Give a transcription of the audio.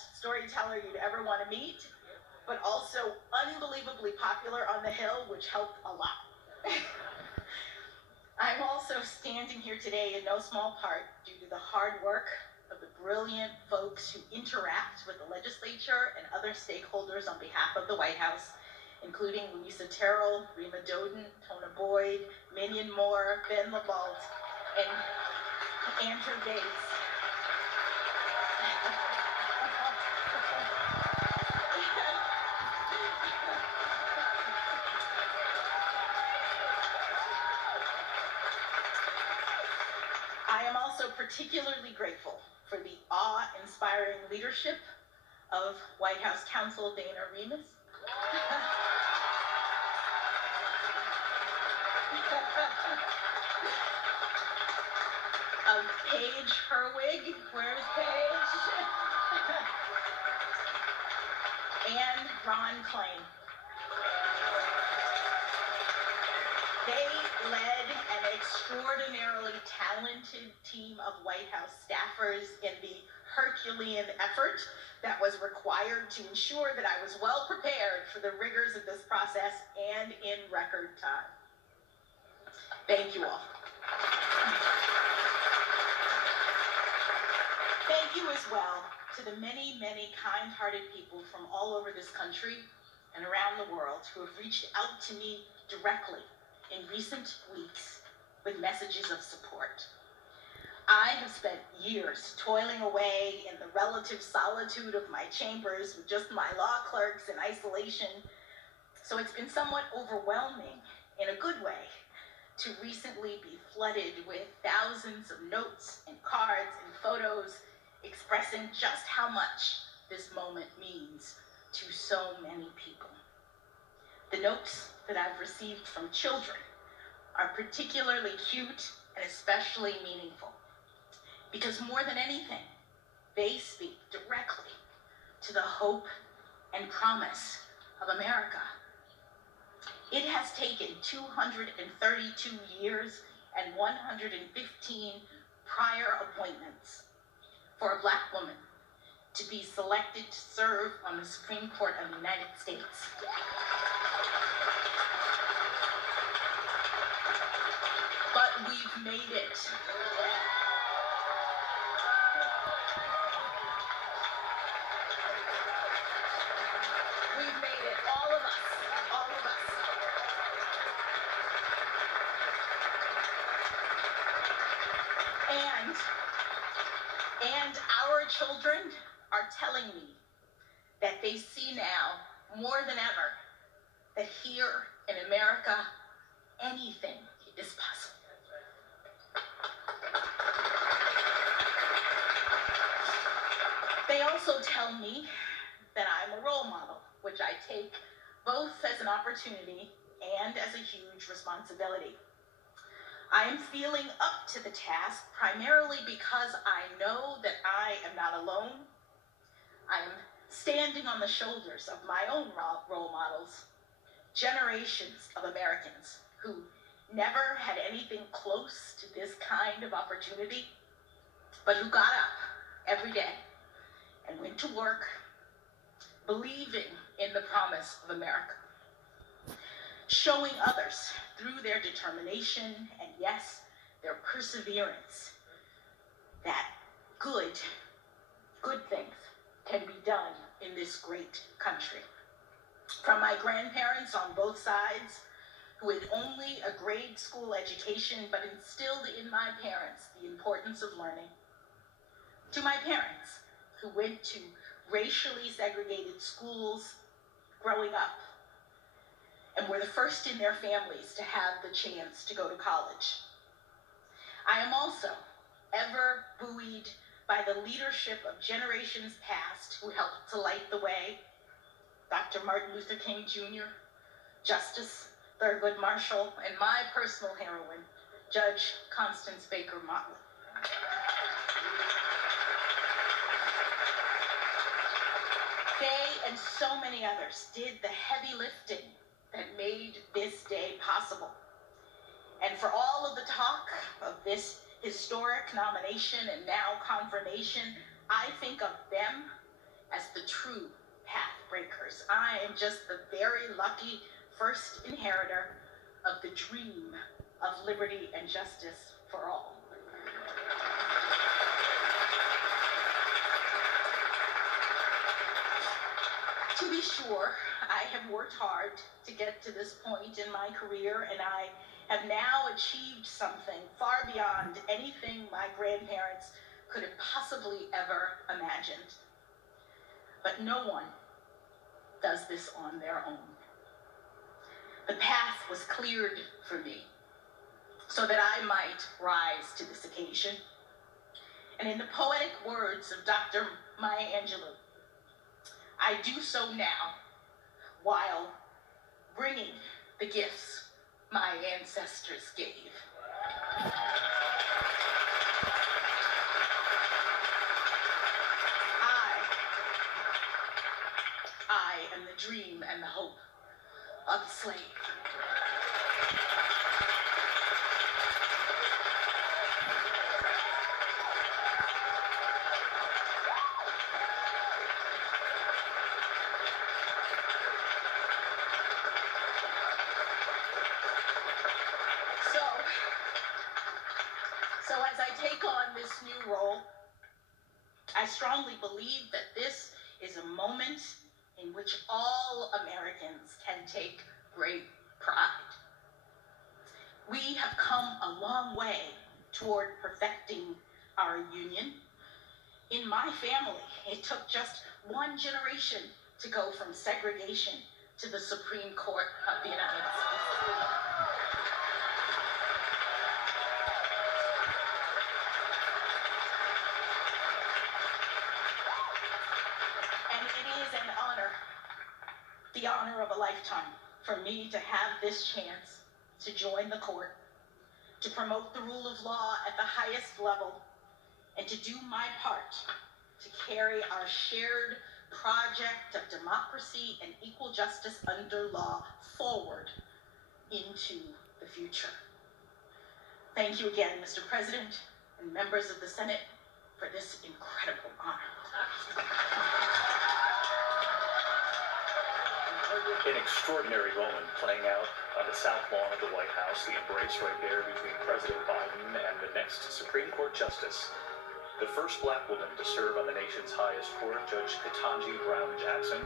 best storyteller you'd ever want to meet, but also unbelievably popular on the Hill, which helped a lot. I'm also standing here today in no small part due to the hard work of the brilliant folks who interact with the legislature and other stakeholders on behalf of the White House, including Louisa Terrell, Rima Doden, Tona Boyd, Minion Moore, Ben LaBalt, and Andrew Bates. I am also particularly grateful for the awe-inspiring leadership of White House counsel Dana Remus. Of Paige Herwig, where's Paige? And Ron Klain. They led an extraordinarily talented team of White House staffers in the Herculean effort that was required to ensure that I was well prepared for the rigors of this process and in record time. Thank you all. Thank you as well to the many, many kind-hearted people from all over this country and around the world who have reached out to me directly in recent weeks with messages of support. I have spent years toiling away in the relative solitude of my chambers with just my law clerks in isolation, so it's been somewhat overwhelming in a good way to recently be flooded with thousands of notes and cards and photos expressing just how much this moment means to so many people. The notes that I've received from children are particularly cute and especially meaningful because more than anything, they speak directly to the hope and promise of America. It has taken 232 years and 115 prior appointments for a Black woman to be selected to serve on the Supreme Court of the United States. But we've made it. We've made it, all of us, all of us. And our children are telling me that they see now, more than ever, that here in America, anything is possible. They also tell me that I'm a role model, which I take both as an opportunity and as a huge responsibility. I am feeling up to the task primarily because I know that I am not alone. I am standing on the shoulders of my own role models, generations of Americans who never had anything close to this kind of opportunity, but who got up every day and went to work believing in the promise of America, showing others through their determination and, yes, their perseverance that good things can be done in this great country. From my grandparents on both sides, who had only a grade school education but instilled in my parents the importance of learning, to my parents, who went to racially segregated schools growing up and were the first in their families to have the chance to go to college. I am also ever buoyed by the leadership of generations past who helped to light the way: Dr. Martin Luther King Jr., Justice Thurgood Marshall, and my personal heroine, Judge Constance Baker Motley. They and so many others did the heavy lifting that made this day possible. And for all of the talk of this historic nomination and now confirmation, I think of them as the true path breakers. I am just the very lucky first inheritor of the dream of liberty and justice for all. To be sure, I have worked hard to get to this point in my career, and I have now achieved something far beyond anything my grandparents could have possibly ever imagined. But no one does this on their own. The path was cleared for me so that I might rise to this occasion. And in the poetic words of Dr. Maya Angelou, I do so now while bringing the gifts my ancestors gave. I am the dream and the hope of the slave. So as I take on this new role, I strongly believe that this is a moment in which all Americans can take great pride. We have come a long way toward perfecting our union. In my family, it took just one generation to go from segregation to the Supreme Court of the United States. And it is an honor, the honor of a lifetime, for me to have this chance to join the court, to promote the rule of law at the highest level, and to do my part to carry our shared project of democracy and equal justice under law forward into the future. Thank you again, Mr. President and members of the Senate, for this incredible honor. An extraordinary moment playing out on the south lawn of the White House, the embrace right there between President Biden and the next Supreme Court Justice. The first black woman to serve on the nation's highest court, Judge Ketanji Brown Jackson.